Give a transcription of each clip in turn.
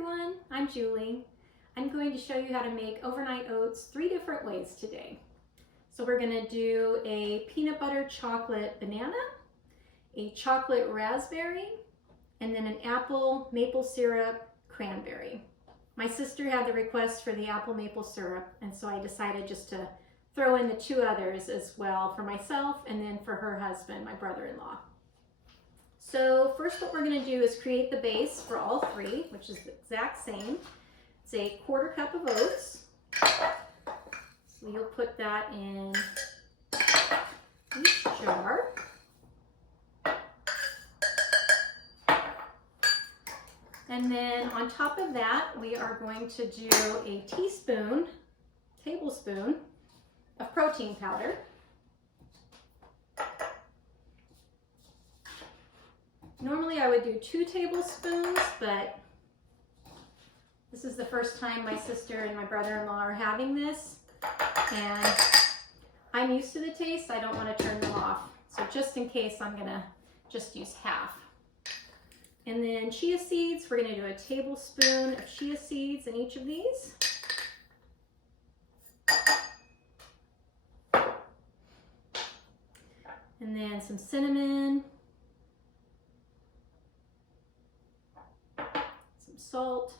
everyone, I'm Julie. I'm going to show you how to make overnight oats 3 different ways today. So we're going to do a peanut butter chocolate banana, a chocolate raspberry, and then an apple maple syrup cranberry. My sister had the request for the apple maple syrup, and so I decided just to throw in the 2 others as well for myself and then for her husband, my brother-in-law. So first what we're going to do is create the base for all 3, which is the exact same. It's a 1/4 cup of oats. So you'll put that in each jar. And then on top of that, we are going to do a tablespoon of protein powder. Normally I would do 2 tablespoons, but this is the first time my sister and my brother-in-law are having this, and I'm used to the taste. I don't want to turn them off. So just in case, I'm gonna just use half. And then chia seeds, we're gonna do a tablespoon of chia seeds in each of these. And then some cinnamon, some salt.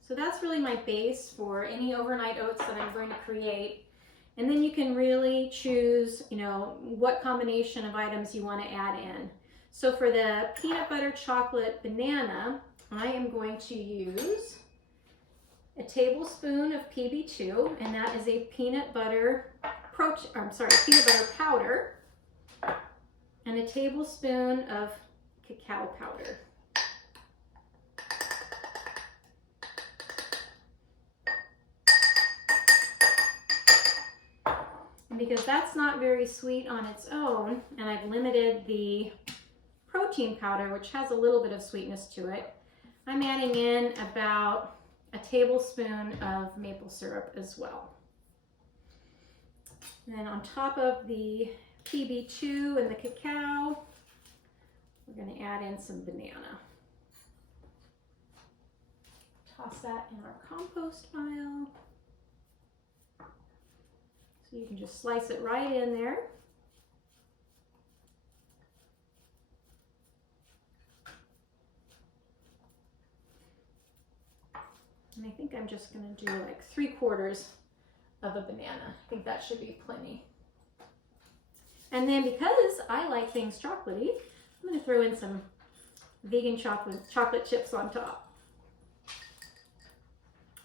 So that's really my base for any overnight oats that I'm going to create. And then you can really choose, what combination of items you want to add in. So for the peanut butter chocolate banana, I am going to use a tablespoon of PB2, and that is a peanut butter powder, and a tablespoon of cacao powder. And because that's not very sweet on its own, and I've limited the protein powder, which has a little bit of sweetness to it, I'm adding in about a tablespoon of maple syrup as well. And then on top of the PB2 and the cacao, we're going to add in some banana. Toss that in our compost pile. So you can just slice it right in there. And I think I'm just going to do like 3/4 of a banana. I think that should be plenty. And then because I like things chocolatey, I'm going to throw in some vegan chocolate chips on top.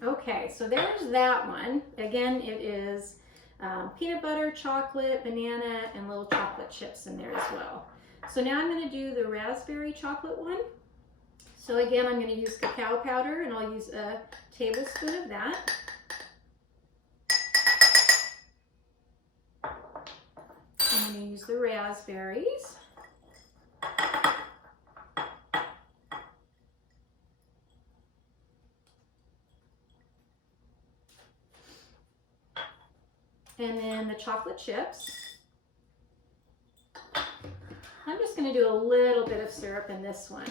Okay, so there's that one. Again, it is peanut butter, chocolate, banana, and little chocolate chips in there as well. So now I'm going to do the raspberry chocolate one. So again, I'm going to use cacao powder, and I'll use a tablespoon of that. I'm going to use the raspberries. And then the chocolate chips. I'm just going to do a little bit of syrup in this one,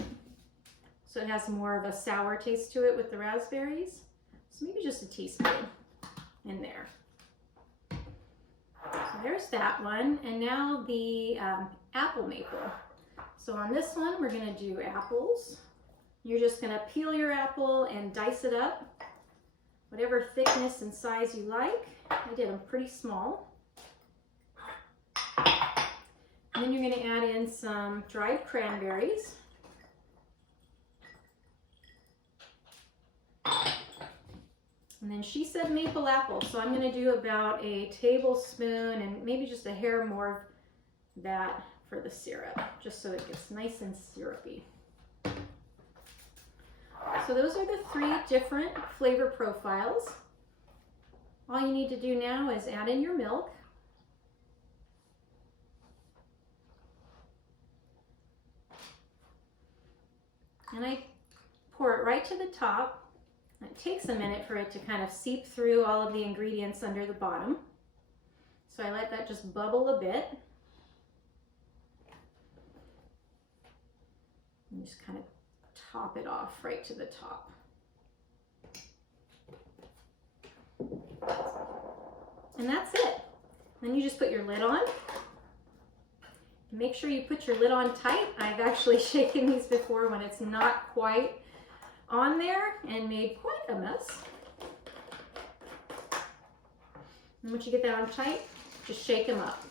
so it has more of a sour taste to it with the raspberries. So maybe just a teaspoon in there. So there's that one. And now the apple maple. So on this one, we're going to do apples. You're just going to peel your apple and dice it up, whatever thickness and size you like. I did them pretty small. And then you're going to add in some dried cranberries. And then she said maple apple, so I'm going to do about a tablespoon and maybe just a hair more of that for the syrup, just so it gets nice and syrupy. So those are the 3 different flavor profiles. All you need to do now is add in your milk. And I pour it right to the top. It takes a minute for it to kind of seep through all of the ingredients under the bottom. So I let that just bubble a bit. And just kind of top it off right to the top. And that's it. Then you just put your lid on. Make sure you put your lid on tight. I've actually shaken these before when it's not quite on there and made quite a mess. And once you get that on tight, just shake them up.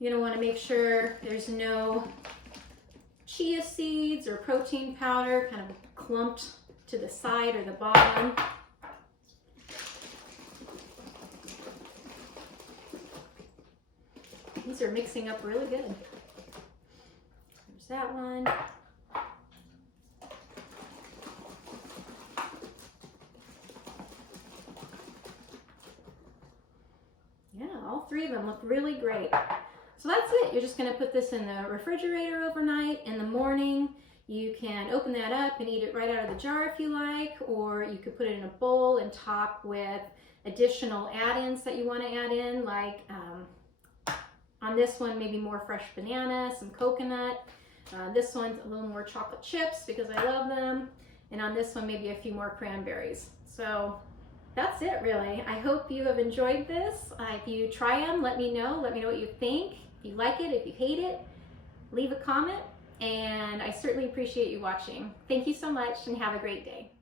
You're gonna wanna make sure there's no chia seeds or protein powder kind of clumped to the side or the bottom. These are mixing up really good. There's that one. Yeah, all three of them look really great. So that's it. You're just going to put this in the refrigerator overnight. In the morning, you can open that up and eat it right out of the jar if you like, or you could put it in a bowl and top with additional add-ins that you want to add in, like on this one, maybe more fresh banana, some coconut. This one's a little more chocolate chips because I love them. And on this one, maybe a few more cranberries. So that's it, really. I hope you have enjoyed this. If you try them, let me know. Let me know what you think. If you like it, if you hate it, leave a comment. And I certainly appreciate you watching. Thank you so much and have a great day.